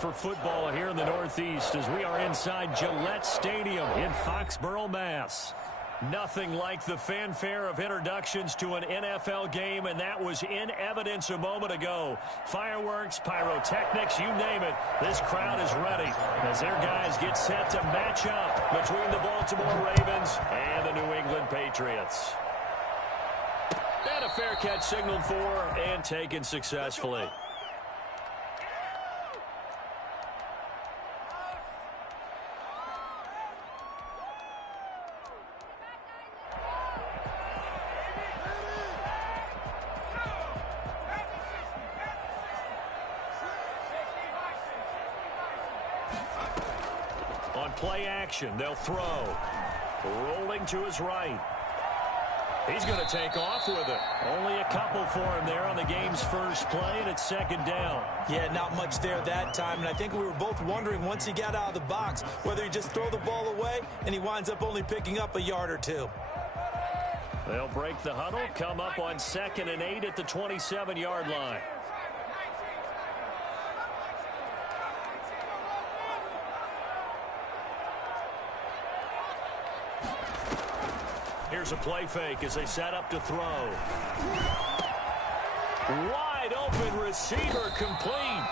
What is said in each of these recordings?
for football here in the Northeast as we are inside Gillette Stadium in Foxborough, Mass. Nothing like the fanfare of introductions to an NFL game, and that was in evidence a moment ago. Fireworks, pyrotechnics, you name it. This crowd is ready as their guys get set to match up between the Baltimore Ravens and the New England Patriots. And a fair catch signaled for and taken successfully. On play action, they'll throw. Rolling to his right. He's going to take off with it. Only a couple for him there on the game's first play, and it's second down. Yeah, not much there that time, and I think we were both wondering once he got out of the box whether he just throw the ball away and he winds up only picking up a yard or two. They'll break the huddle, come up on 2nd and 8 at the 27-yard line. Here's a play fake as they set up to throw. Wide open receiver complete.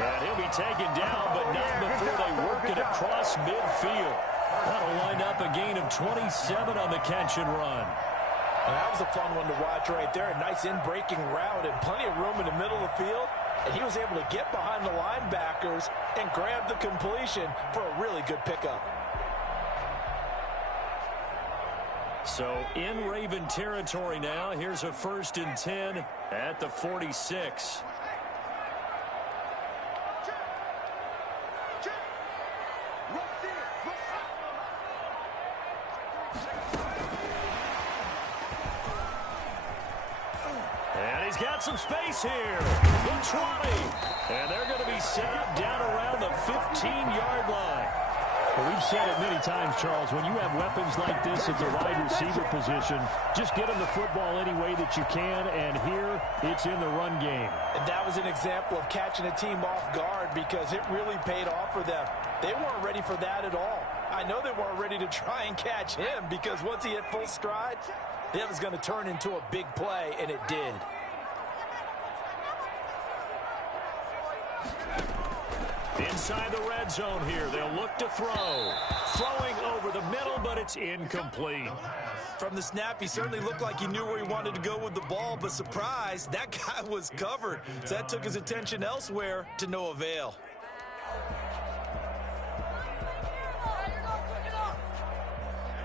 And he'll be taken down, but not before they work it across midfield. That'll wind up a gain of 27 on the catch and run. And that was a fun one to watch right there. A nice in-breaking route and plenty of room in the middle of the field. And he was able to get behind the linebackers and grab the completion for a really good pickup. So in Raven territory now. Here's a 1st and 10 at the 46. And he's got some space here. The 20. And they're going to be set up down around the 15-yard line. Well, we've said it many times, Charles, when you have weapons like this at the wide receiver position, just get them the football any way that you can, and here it's in the run game. And that was an example of catching a team off guard because it really paid off for them. They weren't ready for that at all. I know they weren't ready to try and catch him because once he hit full stride, that was going to turn into a big play, and it did. Inside the red zone here, they'll look to throw. Throwing over the middle, but it's incomplete. From the snap, he certainly looked like he knew where he wanted to go with the ball, but surprise, that guy was covered. So that took his attention elsewhere to no avail.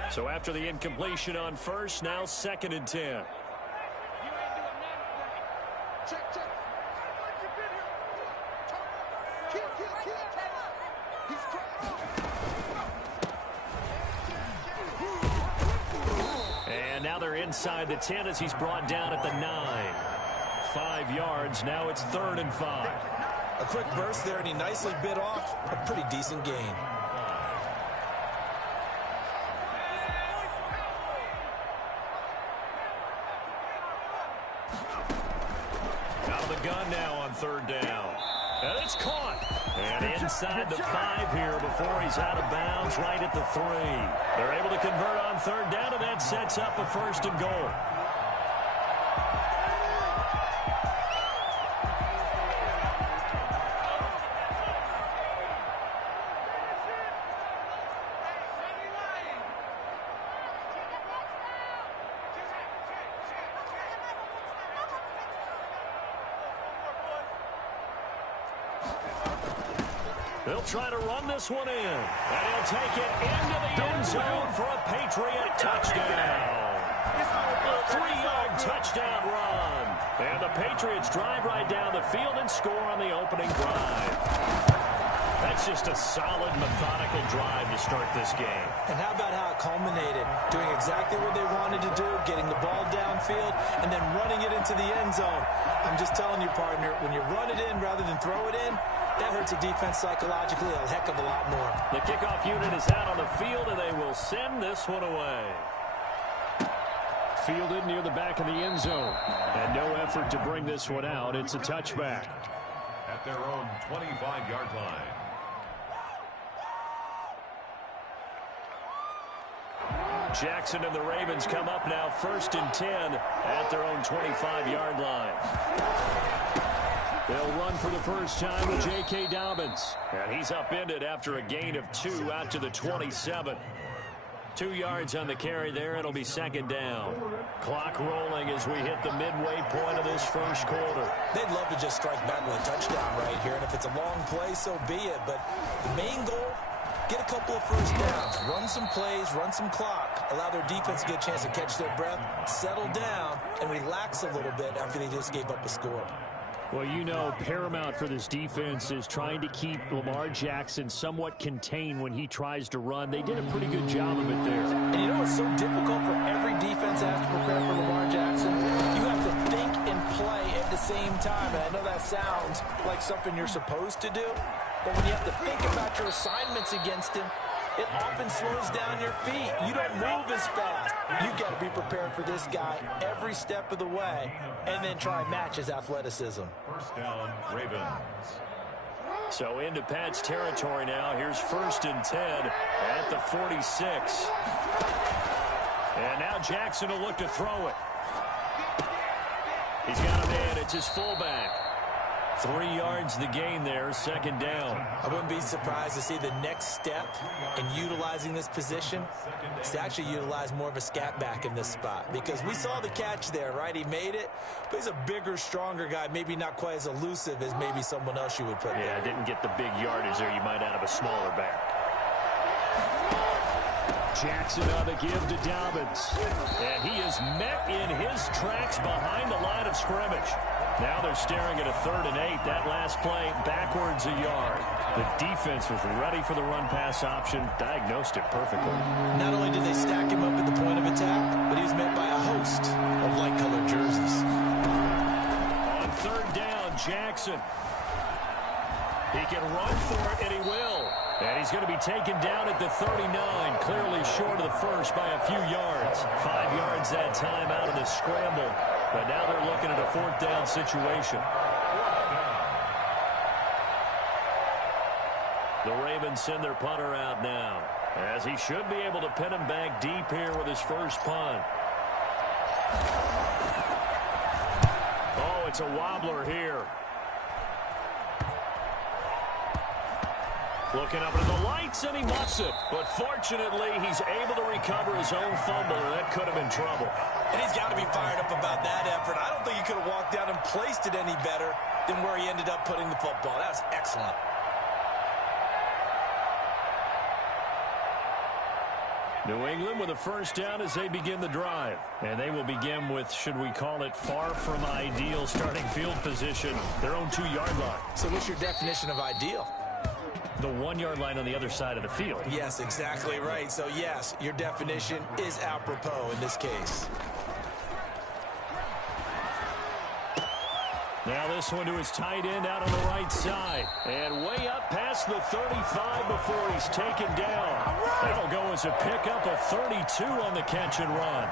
So after the incompletion on first, now 2nd and 10. And now they're inside the 10 as he's brought down at the 9. 5 yards. Now it's 3rd and 5. A quick burst there, and he nicely bit off a pretty decent gain. Out of the gun now on 3rd down. And it's caught. And inside the 5 here before he's out of bounds right at the 3. They're able to convert on 3rd down, and that sets up a 1st and goal. They'll try to run this one in. And he'll take it into the end zone for a Patriot touchdown. A 3-yard touchdown run. And the Patriots drive right down the field and score on the opening drive. That's just a solid, methodical drive to start this game. And how about how it culminated? Doing exactly what they wanted to do, getting the ball downfield, and then running it into the end zone. I'm just telling you, partner, when you run it in rather than throw it in, that hurts a defense psychologically a heck of a lot more. The kickoff unit is out on the field, and they will send this one away. Fielded near the back of the end zone. And no effort to bring this one out. It's a touchback. At their own 25-yard line. Jackson and the Ravens come up now 1st and 10 at their own 25-yard line. They'll run for the first time with J.K. Dobbins. And he's upended after a gain of 2 out to the 27. 2 yards on the carry there. It'll be 2nd down. Clock rolling as we hit the midway point of this first quarter. They'd love to just strike back with a touchdown right here. And if it's a long play, so be it. But the main goal, get a couple of first downs. Run some plays, run some clock. Allow their defense to get a chance to catch their breath, settle down, and relax a little bit after they just gave up a score. Well, you know, paramount for this defense is trying to keep Lamar Jackson somewhat contained when he tries to run. They did a pretty good job of it there. And you know, it's so difficult for every defense that has to prepare for Lamar Jackson. You have to think and play at the same time. And I know that sounds like something you're supposed to do, but when you have to think about your assignments against him, it often slows down your feet. You don't move as fast. You've got to be prepared for this guy every step of the way and then try and match his athleticism. First down, Ravens. So into Pat's territory now. Here's 1st and 10 at the 46. And now Jackson will look to throw it. He's got a man. It's his fullback. 3 yards the gain there, 2nd down. I wouldn't be surprised to see the next step in utilizing this position is to actually utilize more of a scat back in this spot, because we saw the catch there, right? He made it, but he's a bigger, stronger guy, maybe not quite as elusive as maybe someone else you would put there. Yeah, didn't get the big yardage there you might out of a smaller back. Jackson on the give to Dobbins. And he is met in his tracks behind the line of scrimmage. Now they're staring at a 3rd and 8. That last play backwards a yard. The defense was ready for the run-pass option, diagnosed it perfectly. Not only did they stack him up at the point of attack, but he was met by a host of light-colored jerseys. On 3rd down, Jackson. He can run for it, and he will. And he's going to be taken down at the 39, clearly short of the first by a few yards. 5 yards that time out of the scramble. But now they're looking at a 4th down situation. The Ravens send their punter out now, as he should be able to pin him back deep here with his first punt. Oh, it's a wobbler here. Looking up at the lights, and he muffs it. But fortunately, he's able to recover his own fumble, and that could have been trouble. And he's got to be fired up about that effort. I don't think he could have walked down and placed it any better than where he ended up putting the football. That was excellent. New England with a first down as they begin the drive. And they will begin with, should we call it, far from ideal starting field position, their own 2-yard line. So what's your definition of ideal? The 1-yard line on the other side of the field. Yes, exactly right. So, yes, your definition is apropos in this case. Now this one to his tight end out on the right side. And way up past the 35 before he's taken down. That'll go as a pickup of 32 on the catch and run.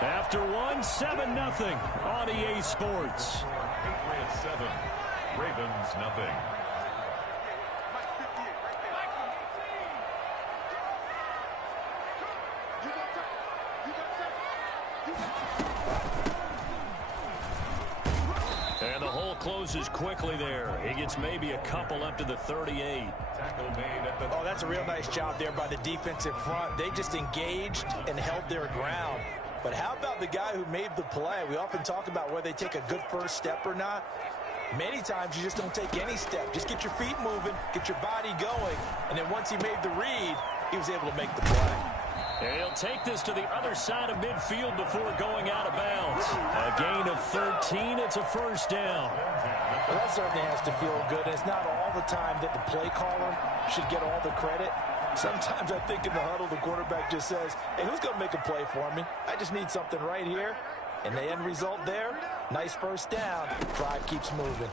After 7-0 on EA Sports. Patriots 7, Ravens nothing. And the hole closes quickly there. He gets maybe a couple up to the 38. Oh, that's a real nice job there by the defensive front. They just engaged and held their ground. But how about the guy who made the play? We often talk about whether they take a good first step or not. Many times you just don't take any step. Just get your feet moving, get your body going, and then once he made the read, he was able to make the play. And he'll take this to the other side of midfield before going out of bounds. A gain of 13. It's a first down. Well, that certainly has to feel good. And it's not all the time that the play caller should get all the credit. Sometimes I think in the huddle, the quarterback just says, hey, who's going to make a play for me? I just need something right here. And the end result there, nice first down. Drive keeps moving.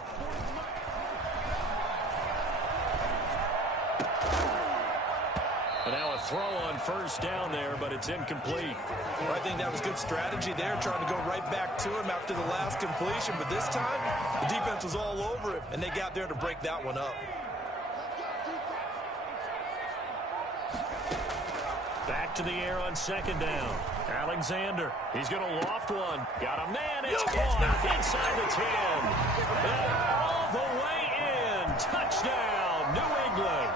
And now a throw on first down there, but it's incomplete. Well, I think that was good strategy there, trying to go right back to him after the last completion. But this time, the defense was all over it, and they got there to break that one up. Back to the air on second down. Alexander, he's going to loft one. Got a man, it's caught inside the 10. And all the way in. Touchdown, New England.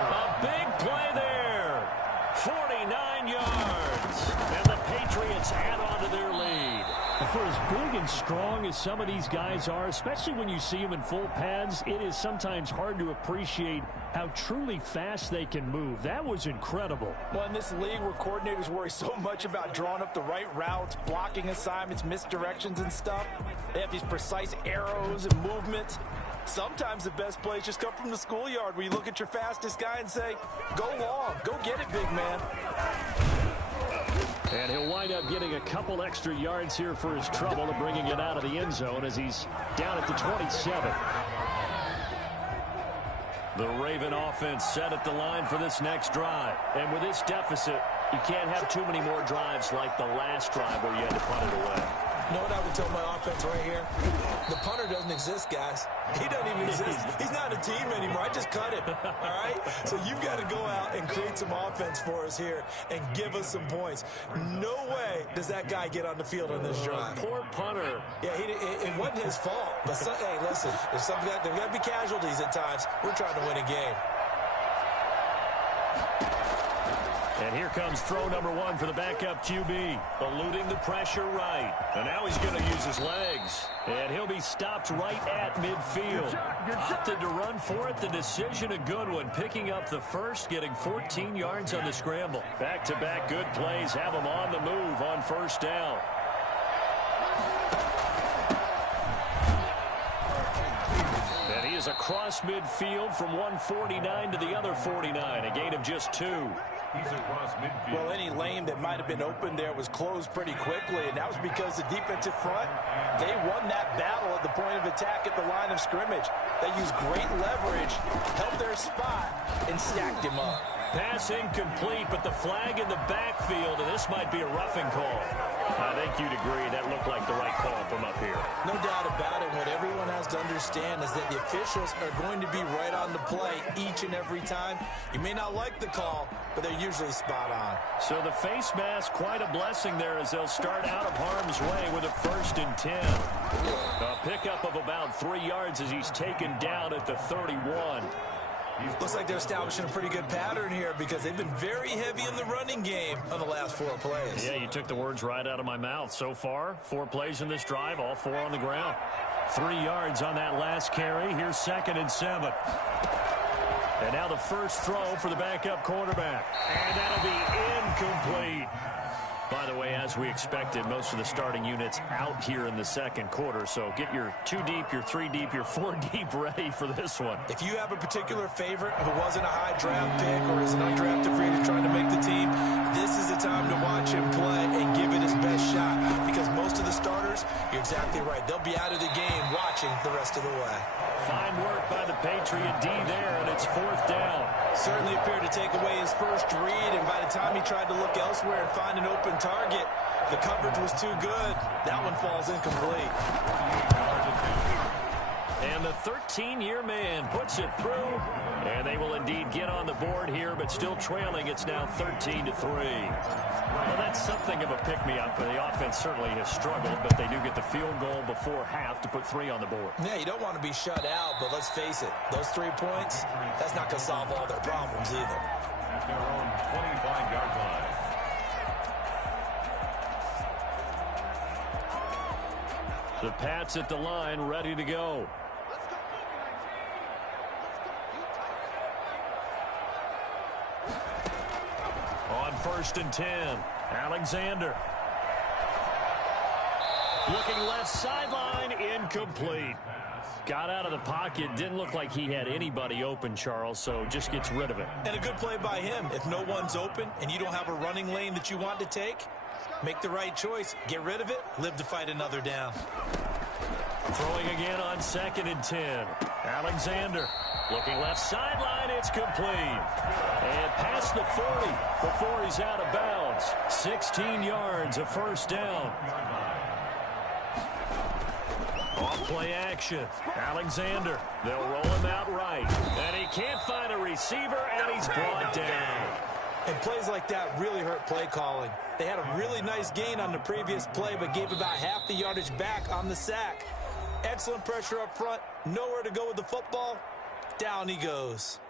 A big play there. 49 yards. And the Patriots add on to their lead. For as big and strong as some of these guys are, especially when you see them in full pads, it is sometimes hard to appreciate how truly fast they can move. That was incredible. Well, in this league where coordinators worry so much about drawing up the right routes, blocking assignments, misdirections and stuff, they have these precise arrows and movements. Sometimes the best plays just come from the schoolyard where you look at your fastest guy and say, go long, go get it, big man. And he'll wind up getting a couple extra yards here for his trouble and bringing it out of the end zone as he's down at the 27. The Raven offense set at the line for this next drive. And with this deficit, you can't have too many more drives like the last drive where you had to punt it away. You know what I would tell my offense right here? The punter doesn't exist, guys. He doesn't even exist. He's not a team anymore. I just cut him, all right? So you've got to go out and create some offense for us here and give us some points. No way does that guy get on the field on this drive. Poor punter. Yeah, it wasn't his fault. But hey, listen, there's got to be casualties at times. We're trying to win a game. And here comes throw number one for the backup QB. Eluding the pressure right. And now he's going to use his legs. And he'll be stopped right at midfield. Opted to run for it. The decision a good one. Picking up the first, getting 14 yards on the scramble. Back-to-back good plays have him on the move on first down. And he is across midfield from 149 to the other 49. A gain of just 2. He's across midfield. Well, any lane that might have been open there was closed pretty quickly, and that was because the defensive front, they won that battle at the point of attack at the line of scrimmage. They used great leverage, held their spot, and stacked him up. Pass incomplete, but the flag in the backfield, and this might be a roughing call. I think you'd agree that looked like the right call from up here. No doubt about it. What everyone has to understand is that the officials are going to be right on the play each and every time. You may not like the call, but they're usually spot on. So the face mask, quite a blessing there as they'll start out of harm's way with a 1st and 10. A pickup of about 3 yards as he's taken down at the 31. Looks like they're establishing a pretty good pattern here because they've been very heavy in the running game on the last 4 plays. Yeah, you took the words right out of my mouth. So far, 4 plays in this drive, all 4 on the ground. 3 yards on that last carry. Here's 2nd and 7. And now the first throw for the backup quarterback. And that'll be incomplete. By the way, as we expected, most of the starting units out here in the second quarter. So get your 2 deep, your 3 deep, your 4 deep ready for this one. If you have a particular favorite who wasn't a high draft pick or is an undrafted free agent trying to make the team, this is the time to watch him play and give it his best shot. Because most of the starters, you're exactly right, they'll be out of the game watching the rest of the way. Fine work by the Patriot D there, and it's 4th down. Certainly appeared to take away his first read, and by the time he tried to look elsewhere and find an open target, the coverage was too good. That one falls incomplete. And the 13-year man puts it through, and they will indeed get on the board here, but still trailing. It's now 13-3. Well, that's something of a pick-me-up. The offense certainly has struggled, but they do get the field goal before half to put 3 on the board. Yeah, you don't want to be shut out, but let's face it, those 3 points, that's not going to solve all their problems either. At their own 25-yard line. The Pats at the line, ready to go. On 1st and 10, Alexander. Looking left sideline, incomplete. Got out of the pocket, didn't look like he had anybody open, Charles, so just gets rid of it. And a good play by him. If no one's open and you don't have a running lane that you want to take, make the right choice. Get rid of it, live to fight another down. Throwing again on 2nd and 10. Alexander looking left sideline. It's complete. And past the 40 before he's out of bounds. 16 yards, a 1st down. Off play action. Alexander. They'll roll him out right. And he can't find a receiver, and he's brought down. And plays like that really hurt play calling. They had a really nice gain on the previous play, but gave about half the yardage back on the sack. Excellent pressure up front. Nowhere to go with the football. Down he goes.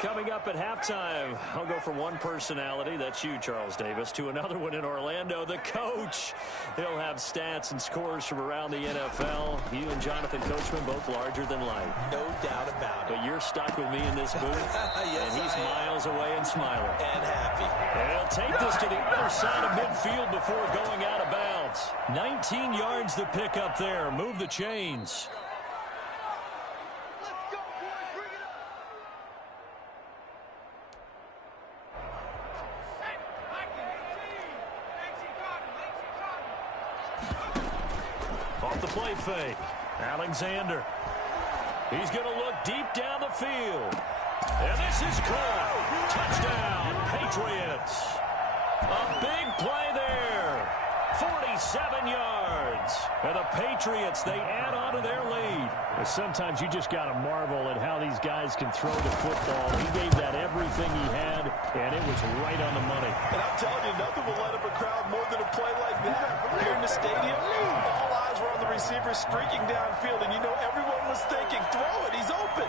Coming up at halftime, I'll go from one personality, that's you, Charles Davis, to another one in Orlando, the coach. He'll have stats and scores from around the NFL. You and Jonathan Coachman, both larger than life. No doubt about it. But you're stuck with me in this booth, yes, and he's miles away and smiling. And happy. And he'll take this to the other side of midfield before going out of bounds. 19 yards to pick up there. Move the chains. Off the play fake. Alexander. He's going to look deep down the field. And this is caught. Touchdown, Patriots. A big play there. 47 yards. And the Patriots, they add on to their lead. Sometimes you just got to marvel at how these guys can throw the football. He gave that everything he had, and it was right on the money. And I'm telling you, nothing will light up a crowd more than a play like that. Here in the stadium, all eyes were on the receiver streaking downfield, and you know everyone was thinking, throw it, he's open.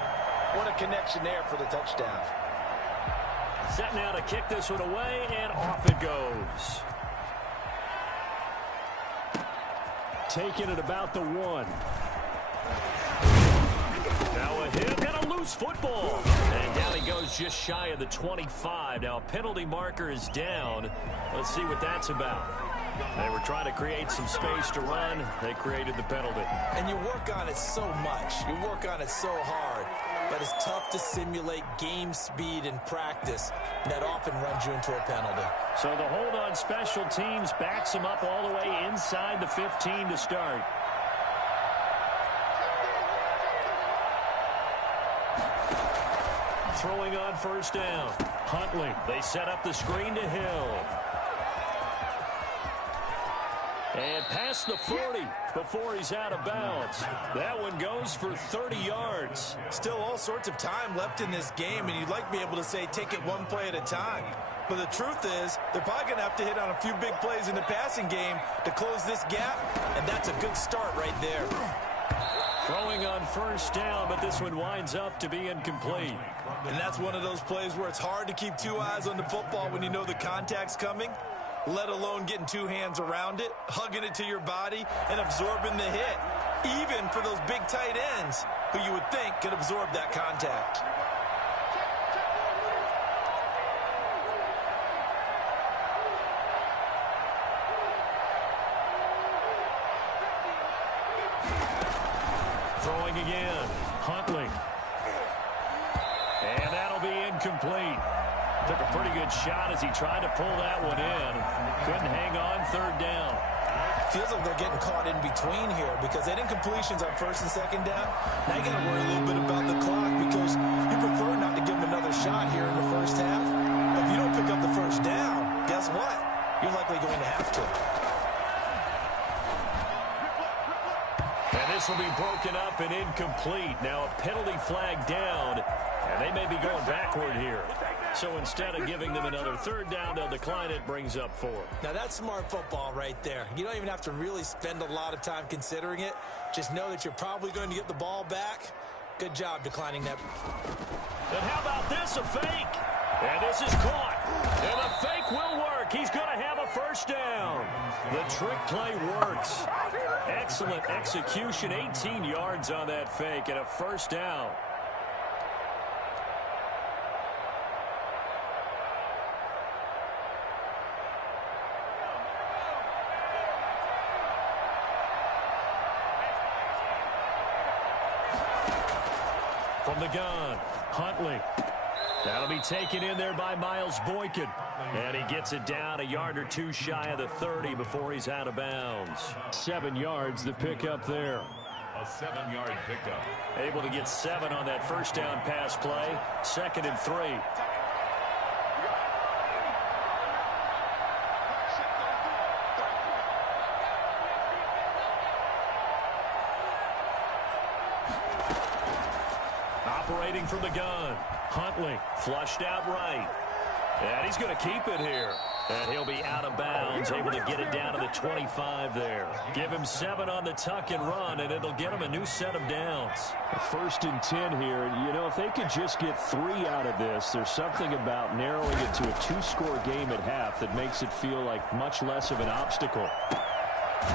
What a connection there for the touchdown. Set now to kick this one away, and off it goes. Taking it about the 1. Now a hit and a loose football. And down he goes just shy of the 25. Now a penalty marker is down. Let's see what that's about. They were trying to create some space to run. They created the penalty. And you work on it so much. You work on it so hard. But it's tough to simulate game speed in practice. And that often runs you into a penalty. So the hold on special teams backs him up all the way inside the 15 to start. Throwing on first down. Huntley. They set up the screen to Hill. And past the 40 before he's out of bounds. That one goes for 30 yards. Still all sorts of time left in this game, and you'd like to be able to say take it one play at a time. But the truth is, they're probably going to have to hit on a few big plays in the passing game to close this gap, and that's a good start right there. Throwing on first down, but this one winds up to be incomplete. And that's one of those plays where it's hard to keep two eyes on the football when you know the contact's coming, let alone getting two hands around it, hugging it to your body, and absorbing the hit, even for those big tight ends who you would think could absorb that contact. Throwing again. Huntley. And that'll be incomplete. Took a pretty good shot as he tried to pull that one in. Couldn't hang on third down. Feels like they're getting caught in between here because they had incompletions on first and second down. Now you got to worry a little bit about the clock because you prefer not to give them another shot here in the first half. But if you don't pick up the first down, guess what? You're likely going to have to. And this will be broken up and incomplete. Now a penalty flag down, and they may be going backward here. So instead of giving them another third down, they'll decline it, brings up 4. Now that's smart football right there. You don't even have to really spend a lot of time considering it. Just know that you're probably going to get the ball back. Good job declining that. And how about this, a fake? And this is caught. And the fake will work. He's going to have a first down. The trick play works. Excellent execution. 18 yards on that fake and a first down. From the gun, Huntley. That'll be taken in there by Miles Boykin. And he gets it down a yard or two shy of the 30 before he's out of bounds. 7 yards the pickup there. A 7-yard pickup. Able to get 7 on that first down pass play. 2nd and 3. Operating from the gun. Huntley flushed out right. And he's going to keep it here. And he'll be out of bounds, able to get it down to the 25 there. Give him 7 on the tuck and run, and it'll get him a new set of downs. 1st and 10 here. And, you know, if they could just get 3 out of this, there's something about narrowing it to a 2-score game at half that makes it feel like much less of an obstacle.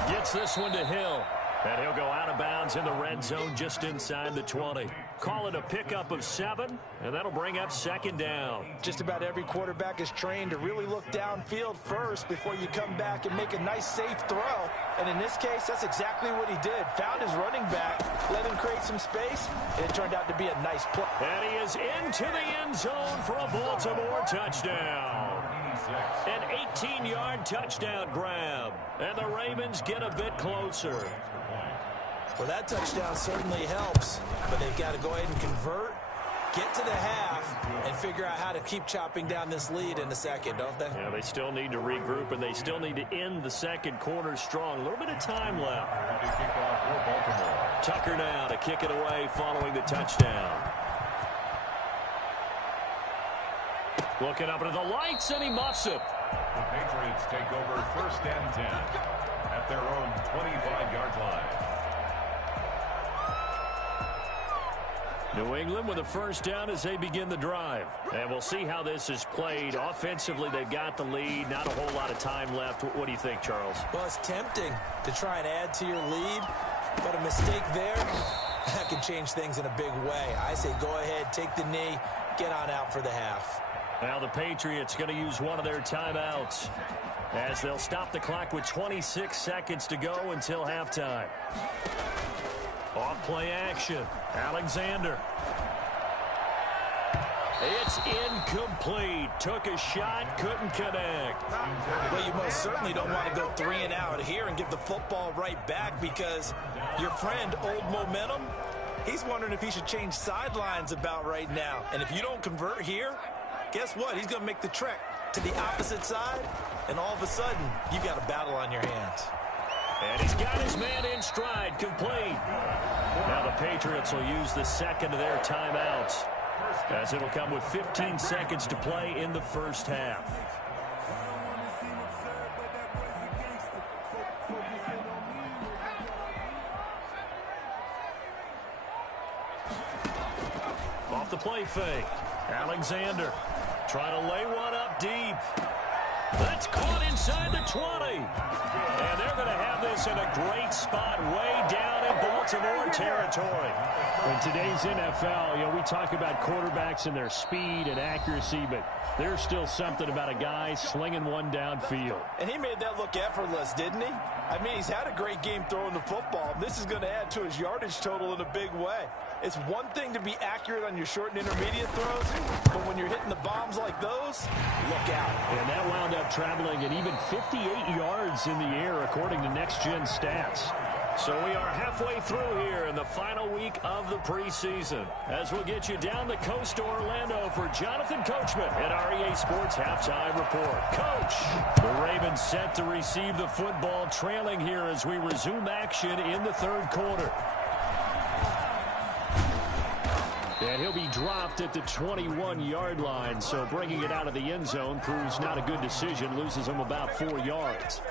Gets this one to Hill. And he'll go out of bounds in the red zone just inside the 20. Call it a pickup of 7, and that'll bring up 2nd down. Just about every quarterback is trained to really look downfield first before you come back and make a nice, safe throw. And in this case, that's exactly what he did. Found his running back, let him create some space, and it turned out to be a nice play. And he is into the end zone for a Baltimore touchdown. An 18-yard touchdown grab. And the Ravens get a bit closer. Well, that touchdown certainly helps, but they've got to go ahead and convert, get to the half, and figure out how to keep chopping down this lead in the second, don't they? Yeah, they still need to regroup, and they still need to end the second quarter strong. A little bit of time left. Tucker now to kick it away following the touchdown. Looking up into the lights, and he muffs it. The Patriots take over 1st and 10 at their own 25-yard line. New England with a 1st down as they begin the drive. And we'll see how this is played. Offensively, they've got the lead. Not a whole lot of time left. What do you think, Charles? Well, it's tempting to try and add to your lead, but a mistake there, that can change things in a big way. I say go ahead, take the knee, get on out for the half. Now the Patriots going to use one of their timeouts as they'll stop the clock with 26 seconds to go until halftime. Off play action. Alexander. It's incomplete. Took a shot, couldn't connect. Well, you most certainly don't want to go 3 and out here and give the football right back because your friend, Old Momentum, he's wondering if he should change sidelines about right now. And if you don't convert here, guess what? He's going to make the trek to the opposite side, and all of a sudden, you've got a battle on your hands. And he's got his man in stride, complete. Now the Patriots will use the second of their timeouts as it'll come with 15 seconds to play in the 1st half. Off the play fake. Alexander trying to lay one up deep. That's caught inside the 20. And they're going to have this in a great spot way down in Baltimore territory. In today's NFL, you know, we talk about quarterbacks and their speed and accuracy, but there's still something about a guy slinging one downfield. And he made that look effortless, didn't he? I mean, he's had a great game throwing the football. This is going to add to his yardage total in a big way. It's one thing to be accurate on your short and intermediate throws, but when you're hitting the bombs like those, look out. And that wound up traveling at even 58 yards in the air, according to Next Gen Stats. So we are halfway through here in the final week of the preseason as we'll get you down the coast to Orlando for Jonathan Coachman at our EA Sports Halftime Report. Coach, the Ravens set to receive the football, trailing here as we resume action in the 3rd quarter. And he'll be dropped at the 21-yard line, so bringing it out of the end zone proves not a good decision, loses him about 4 yards.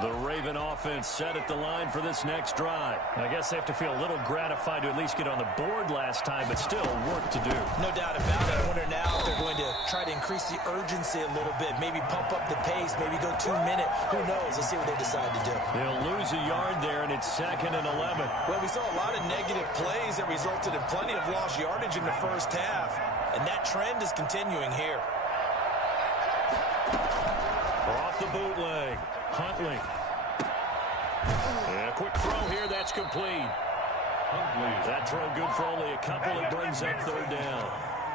The Raven offense set at the line for this next drive. I guess they have to feel a little gratified to at least get on the board last time, but still work to do. No doubt about it. I wonder now if they're going to try to increase the urgency a little bit, maybe pump up the pace, maybe go 2-minute. Who knows? Let's see what they decide to do. They'll lose a yard there, and it's 2nd and 11. Well, we saw a lot of negative plays that resulted in plenty of lost yardage in the 1st half, and that trend is continuing here. Off the bootleg. Huntley. And a quick throw here. That's complete. That throw good for only a couple. It brings up 3rd down.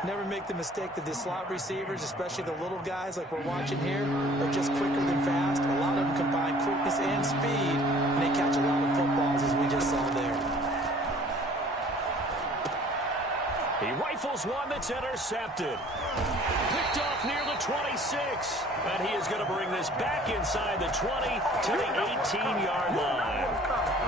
Never make the mistake that the slot receivers, especially the little guys like we're watching here, are just quicker than fast. A lot of them combine quickness and speed, and they catch a lot of footballs, as we just saw there. He rifles one that's intercepted. Picked off near the 26. And he is going to bring this back inside the 20 to the 18-yard line.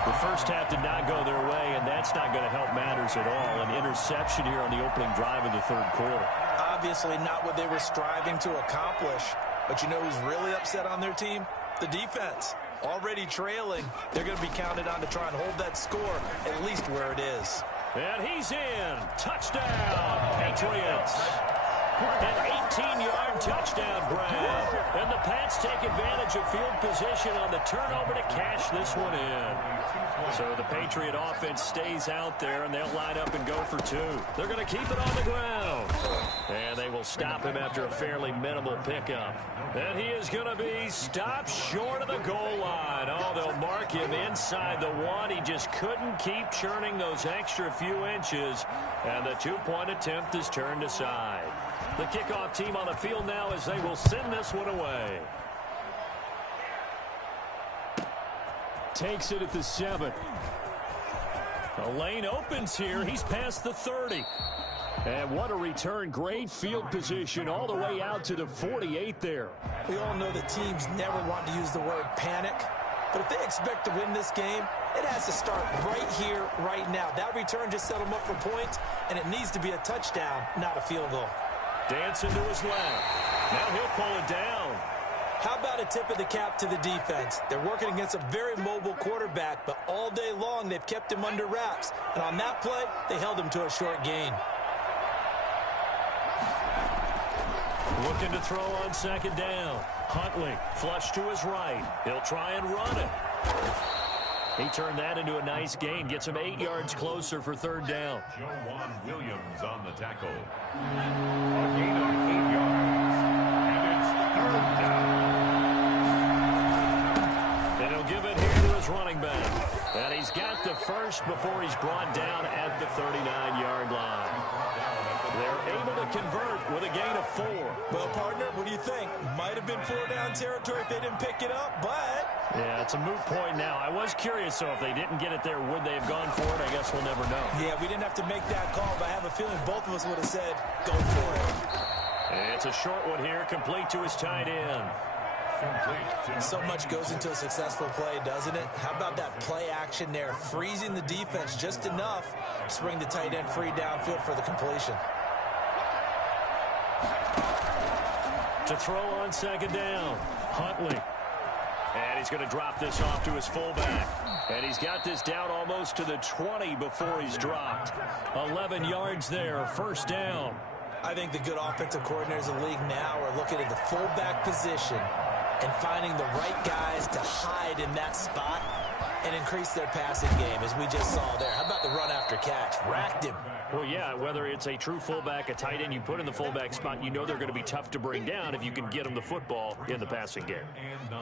The first half did not go their way, and that's not going to help matters at all. An interception here on the opening drive of the third quarter. Obviously not what they were striving to accomplish. But you know who's really upset on their team? The defense. Already trailing. They're going to be counted on to try and hold that score at least where it is. And he's in. Touchdown, Patriots. An 18-yard touchdown grab. And the Pats take advantage of field position on the turnover to cash this one in. So the Patriot offense stays out there, and they'll line up and go for two. They're going to keep it on the ground. And they will stop him after a fairly minimal pickup. And he is going to be stopped short of the goal line. Oh, they'll mark him inside the one. He just couldn't keep churning those extra few inches. And the two-point attempt is turned aside. The kickoff team on the field now as they will send this one away. Takes it at the 7. The lane opens here. He's past the 30. And what a return. Great field position all the way out to the 48 there. We all know the teams never want to use the word panic. But if they expect to win this game, it has to start right here, right now. That return just set them up for points, and it needs to be a touchdown, not a field goal. Dancing to his left. Now he'll pull it down. How about a tip of the cap to the defense? They're working against a very mobile quarterback, but all day long they've kept him under wraps. And on that play, they held him to a short gain. Looking to throw on second down. Huntley, flush to his right. He'll try and run it. He turned that into a nice gain. Gets him 8 yards closer for third down. Joe Williams on the tackle. A gain of 8 yards. And it's third down. And he'll give it here to his running back. And he's got the first before he's brought down at the 39-yard line. They're able to convert with a gain of 4. Well, partner, what do you think? Might have been 4-down territory if they didn't pick it up, but... Yeah, it's a moot point now. I was curious, so if they didn't get it there, would they have gone for it? I guess we'll never know. Yeah, we didn't have to make that call, but I have a feeling both of us would have said, go for it. And it's a short one here, complete to his tight end. So much goes into a successful play, doesn't it? How about that play action there, freezing the defense just enough to bring the tight end free downfield for the completion. To throw on second down, Huntley. And he's going to drop this off to his fullback. And he's got this down almost to the 20 before he's dropped. 11 yards there, first down. I think the good offensive coordinators in the league now are looking at the fullback position and finding the right guys to hide in that spot and increase their passing game, as we just saw there. How about the run after catch? Racked him. Well, yeah, whether it's a true fullback, a tight end you put in the fullback spot, you know they're going to be tough to bring down if you can get them the football in the passing game. And 9.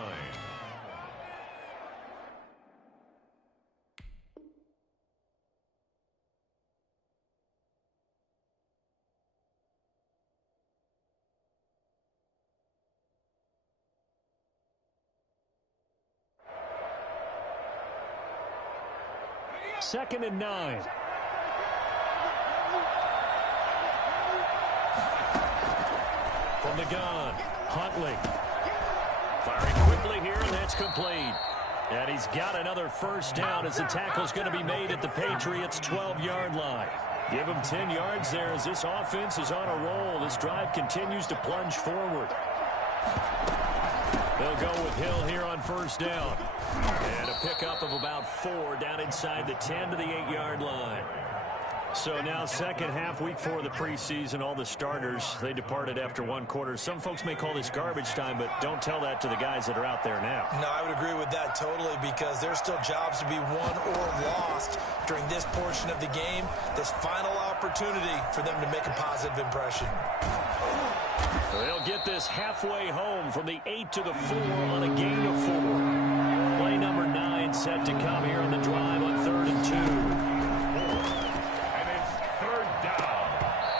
Second and 9. From the gun, Huntley. Firing quickly here, and that's complete. And he's got another first down as the tackle's going to be made at the Patriots' 12-yard line. Give him 10 yards there as this offense is on a roll. This drive continues to plunge forward. They'll go with Hill here on first down. And a pickup of about 4 down inside the 10 to the 8-yard line. So now second half, week 4 of the preseason, all the starters, they departed after one quarter. Some folks may call this garbage time, but don't tell that to the guys that are out there now. No, I would agree with that totally, because there's still jobs to be won or lost during this portion of the game. This final opportunity for them to make a positive impression. They'll get this halfway home from the 8 to the 4 on a gain of 4. Play number 9 set to come here on the drive on 3rd and 2.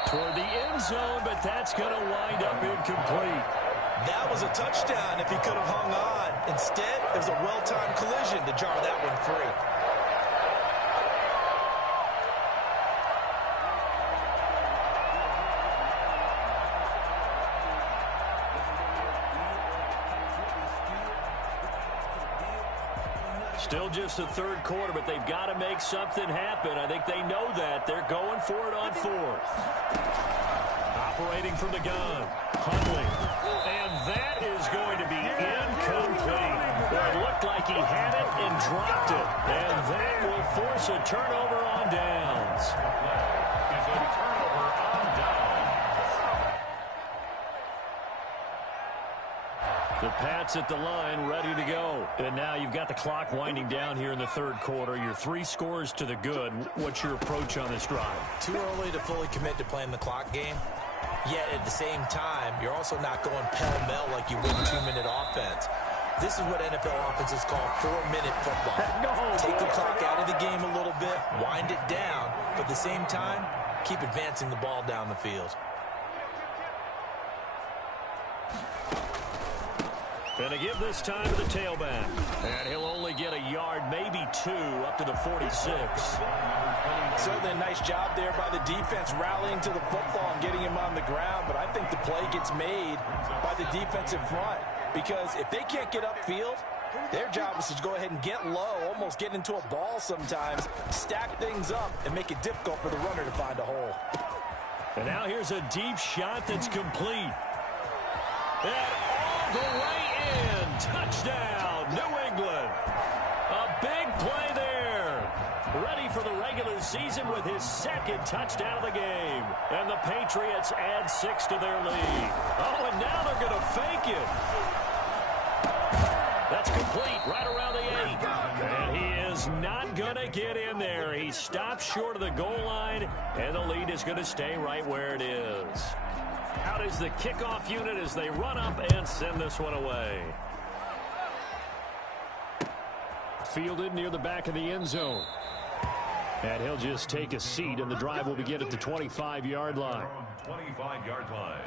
Toward the end zone, but that's going to wind up incomplete. That was a touchdown if he could have hung on. Instead, it was a well-timed collision to jar that one free. Still just the third quarter, but they've got to make something happen. I think they know that. They're going for it on fourth. Operating from the gun. Huntley. And that is going to be incomplete. Well, it looked like he had it and dropped it. And that will force a turnover on downs. That is a turnover on downs. The Pats at the line, ready to go. And now you've got the clock winding down here in the third quarter. You're 3 scores to the good. What's your approach on this drive? Too early to fully commit to playing the clock game. Yet at the same time, you're also not going pell-mell like you would 2-minute offense. This is what NFL offenses call 4-minute football. Take the clock out of the game a little bit, wind it down, but at the same time, keep advancing the ball down the field. And to give this time to the tailback. And he'll only get a yard, maybe 2, up to the 46. Certainly a nice job there by the defense rallying to the football and getting him on the ground. But I think the play gets made by the defensive front. Because if they can't get upfield, their job is to go ahead and get low, almost get into a ball sometimes, stack things up, and make it difficult for the runner to find a hole. And now here's a deep shot that's complete. And all the way in. Touchdown, New England. A big play there. Ready for the regular season with his second touchdown of the game. And the Patriots add 6 to their lead. Oh, and now they're going to fake it. That's complete right around the 8. And he is not going to get in there. He stops short of the goal line, and the lead is going to stay right where it is. Out is the kickoff unit as they run up and send this one away. Fielded near the back of the end zone. And he'll just take a seat, and the drive will begin at the 25-yard line. 25-yard line.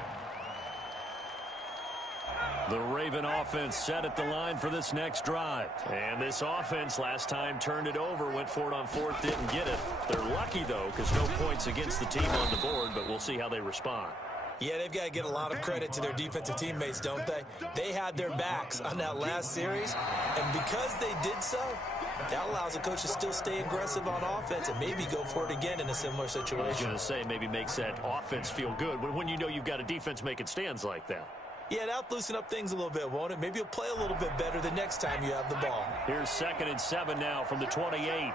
The Raven offense set at the line for this next drive. And this offense last time turned it over, went for it on fourth, didn't get it. They're lucky, though, because no points against the team on the board, but we'll see how they respond. Yeah, they've got to get a lot of credit to their defensive teammates, don't they? They had their backs on that last series, and because they did so, that allows the coach to still stay aggressive on offense and maybe go for it again in a similar situation. I was going to say, maybe makes that offense feel good when you know you've got a defense making stands like that. Yeah, that'll loosen up things a little bit, won't it? Maybe you'll play a little bit better the next time you have the ball. Here's 2nd and 7 now from the 28.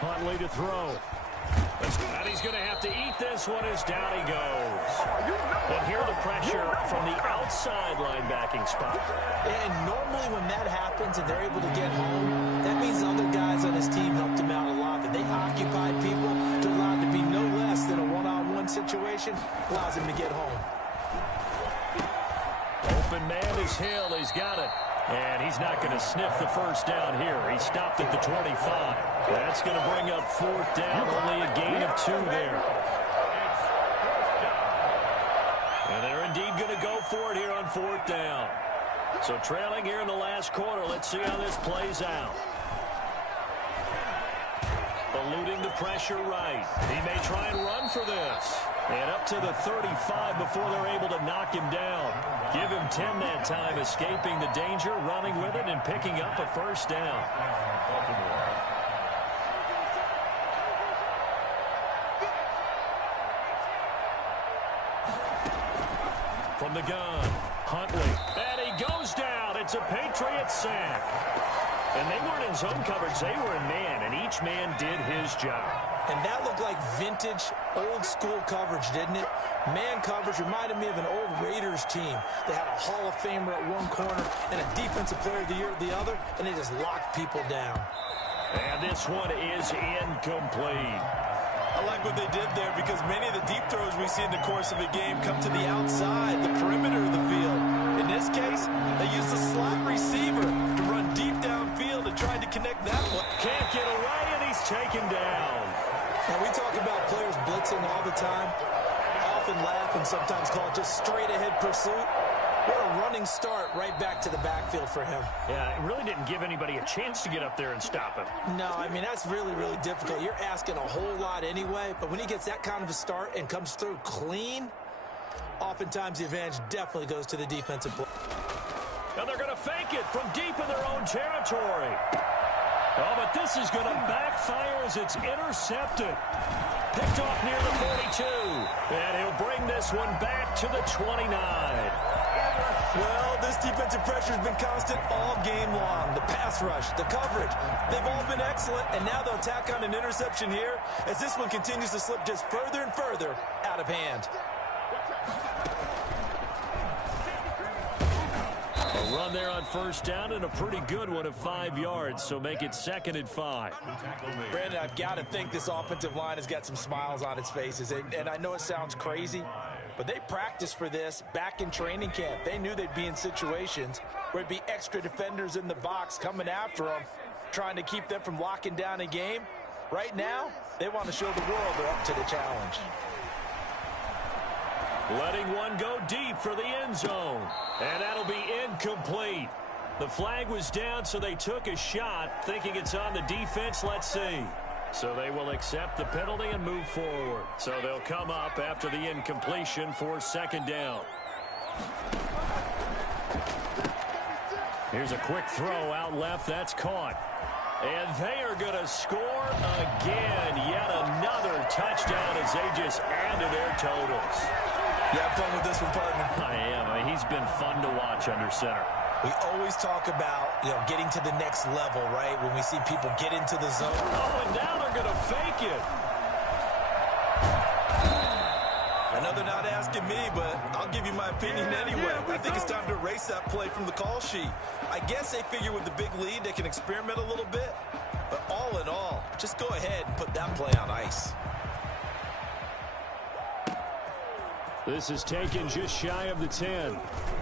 Huntley to throw. And he's going to have to eat this one as down he goes. And here the pressure from the outside linebacking spot. And normally when that happens and they're able to get home, that means other guys on his team helped him out a lot. That they occupied people to allow it to be no less than a one-on-one situation, allows him to get home. Open man is Hill. He's got it. And he's not going to sniff the first down here. He stopped at the 25. That's going to bring up 4th down. Only a gain of 2 there. And they're indeed going to go for it here on 4th down. So trailing here in the last quarter. Let's see how this plays out. Eluding the pressure right. He may try and run for this. And up to the 35 before they're able to knock him down. Give him 10 that time, escaping the danger, running with it, and picking up a 1st down. From the gun, Huntley. And he goes down. It's a Patriot sack. And they weren't in zone coverage. They were in man, and each man did his job. And that looked like vintage, old-school coverage, didn't it? Man coverage reminded me of an old Raiders team. They had a Hall of Famer at one corner and a Defensive Player of the Year at the other, and they just locked people down. And this one is incomplete. I like what they did there because many of the deep throws we see in the course of a game come to the outside, the perimeter of the field. In this case, they used a slot receiver to run deep downfield and tried to connect that one. Can't get away, and he's taken down. Now, we talk about players blitzing all the time. I often laugh and sometimes call it just straight-ahead pursuit. What a running start right back to the backfield for him. Yeah, it really didn't give anybody a chance to get up there and stop him. No, I mean, that's really, really difficult. You're asking a whole lot anyway, but when he gets that kind of a start and comes through clean, oftentimes the advantage definitely goes to the defensive player. Now they're going to fake it from deep in their own territory. Oh, but this is going to backfire as it's intercepted. Picked off near the 42. And he'll bring this one back to the 29. Well, this defensive pressure has been constant all game long. The pass rush, the coverage, they've all been excellent, and now they'll tack on an interception here as this one continues to slip just further and further out of hand. A run there on first down and a pretty good one of 5 yards, so make it 2nd and 5. Brandon, I've got to think this offensive line has got some smiles on its faces, and I know it sounds crazy, but they practiced for this back in training camp. They knew they'd be in situations where it'd be extra defenders in the box coming after them, trying to keep them from locking down a game. Right now, they want to show the world they're up to the challenge. Letting one go deep for the end zone. And that'll be incomplete. The flag was down, so they took a shot, thinking it's on the defense. Let's see. So they will accept the penalty and move forward. So they'll come up after the incompletion for 2nd down. Here's a quick throw out left. That's caught. And they are going to score again. Yet another touchdown as they just add to their totals. You have fun with this one, partner? I am. I mean, he's been fun to watch under center. We always talk about, getting to the next level, right? When we see people get into the zone. Oh, and now they're going to fake it. I know they're not asking me, but I'll give you my opinion anyway. I think it's time to erase that play from the call sheet. I guess they figure with the big lead they can experiment a little bit. But all in all, just go ahead and put that play on ice. This is taken just shy of the 10.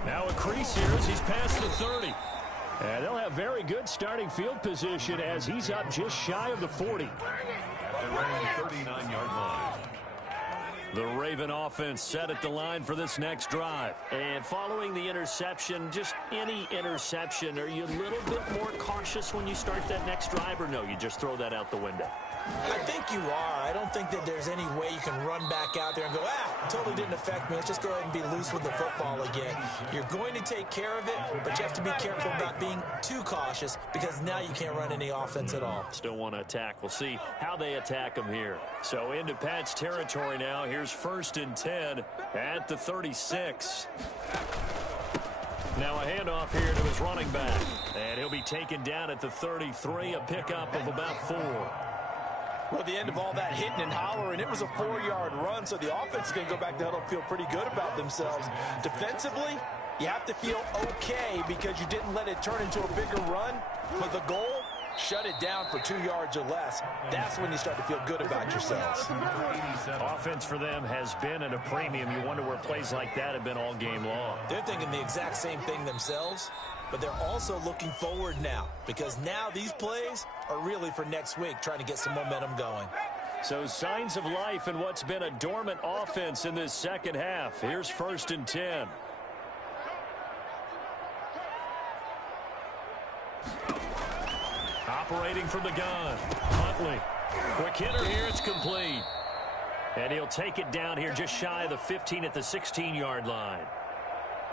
Now a crease here as he's past the 30. And they'll have very good starting field position as he's up just shy of the 40. Around 39-yard line. The Raven offense set at the line for this next drive. And following the interception, just any interception, are you a little bit more cautious when you start that next drive, or no, you just throw that out the window? I think you are. I don't think that there's any way you can run back out there and go, totally didn't affect me. Let's just go ahead and be loose with the football again. You're going to take care of it, but you have to be careful about being too cautious because now you can't run any offense at all. Still want to attack. We'll see how they attack them here. So into Pat's territory now. Here's 1st and 10 at the 36. Now a handoff here to his running back. And he'll be taken down at the 33, a pickup of about 4. Well, the end of all that hitting and hollering, it was a 4-yard run, so the offense is going to go back to huddle and feel pretty good about themselves. Defensively, you have to feel okay because you didn't let it turn into a bigger run, but the goal, shut it down for 2 yards or less. That's when you start to feel good about yourselves. Offense for them has been at a premium. You wonder where plays like that have been all game long. They're thinking the exact same thing themselves, but they're also looking forward now because now these plays are really for next week, trying to get some momentum going. So signs of life in what's been a dormant offense in this second half. Here's 1st and 10. Operating from the gun, Huntley. Quick hitter here, it's complete. And he'll take it down here just shy of the 15 at the 16-yard line.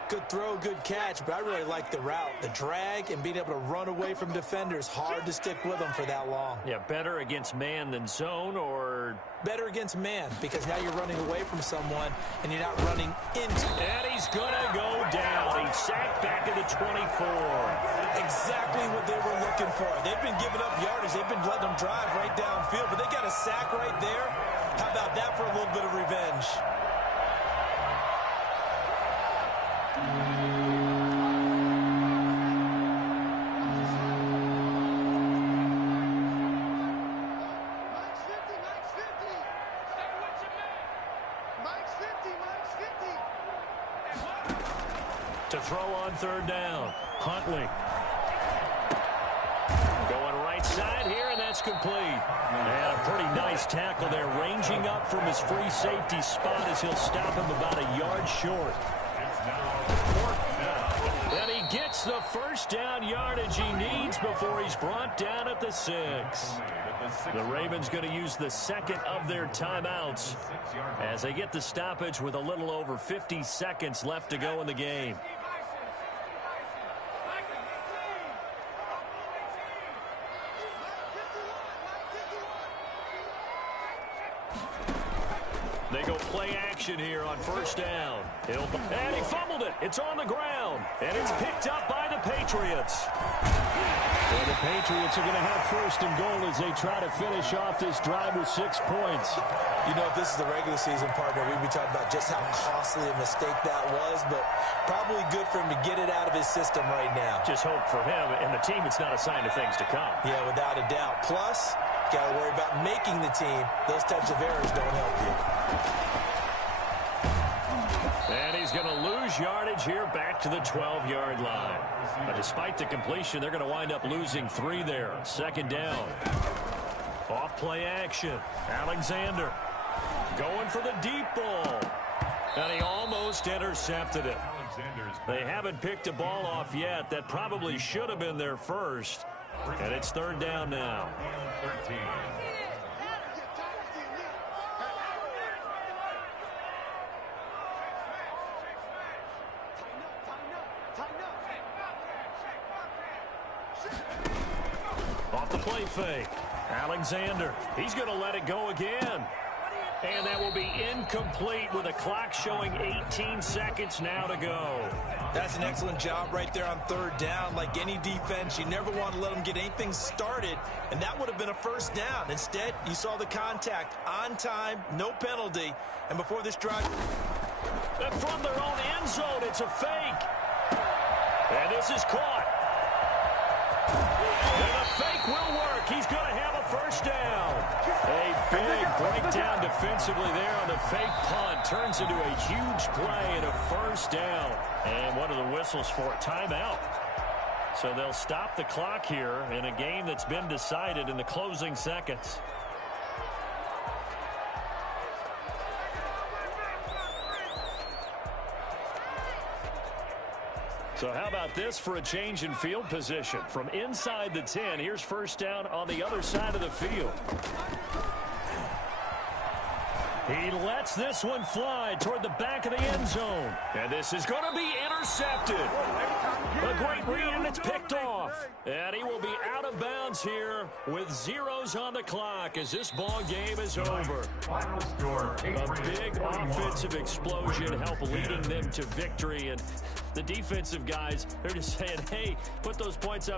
Good throw, good catch, but I really like the route. The drag and being able to run away from defenders, hard to stick with them for that long. Yeah, better against man than zone, or? Better against man, because now you're running away from someone and you're not running into. And he's going to go down. He's sacked back at the 24. Exactly what they were looking for. They've been giving up yardage. They've been letting them drive right downfield, but they got a sack right there. How about that for a little bit of revenge? To throw on 3rd down. Huntley. Going right side here, and that's complete. And a pretty nice tackle there, ranging up from his free safety spot as he'll stop him about a yard short. It's now 4th down. Then he gets the first down yardage he needs before he's brought down at the 6. The Ravens going to use the second of their timeouts as they get the stoppage with a little over 50 seconds left to go in the game. They go play action here on first down. And he fumbled it. It's on the ground. And it's picked up by the Patriots. And the Patriots are going to have first and goal as they try to finish off this drive with 6 points. You know, if this is the regular season partner, we'd be talking about just how costly a mistake that was, but probably good for him to get it out of his system right now. Just hope for him and the team it's not a sign of things to come. Yeah, without a doubt. Plus, you got to worry about making the team. Those types of errors don't help you. And he's going to lose yardage here back to the 12-yard line. But despite the completion, they're going to wind up losing 3 there. Second down. Off play action. Alexander going for the deep ball. And he almost intercepted it. They haven't picked a ball off yet. That probably should have been their first. And it's third down now. 13. Off the play fake. Alexander. He's going to let it go again. And that will be incomplete with a clock showing 18 seconds now to go. That's an excellent job right there on third down. Like any defense, you never want to let them get anything started, and that would have been a first down. Instead, you saw the contact on time, no penalty, and before this drive. And from their own end zone, it's a fake. And this is caught. And the fake will work. He's going to have a first down. A big breakdown defensively there on the fake punt. Turns into a huge play and a first down. And what are the whistles for? Timeout. So they'll stop the clock here in a game that's been decided in the closing seconds. So how about this for a change in field position? From inside the 10, here's first down on the other side of the field. He lets this one fly toward the back of the end zone. And this is going to be intercepted. A great read, and it's picked off. And he will be out of bounds here with zeros on the clock as this ball game is over. A big offensive explosion helped leading them to victory. And the defensive guys, they're just saying, hey, put those points up.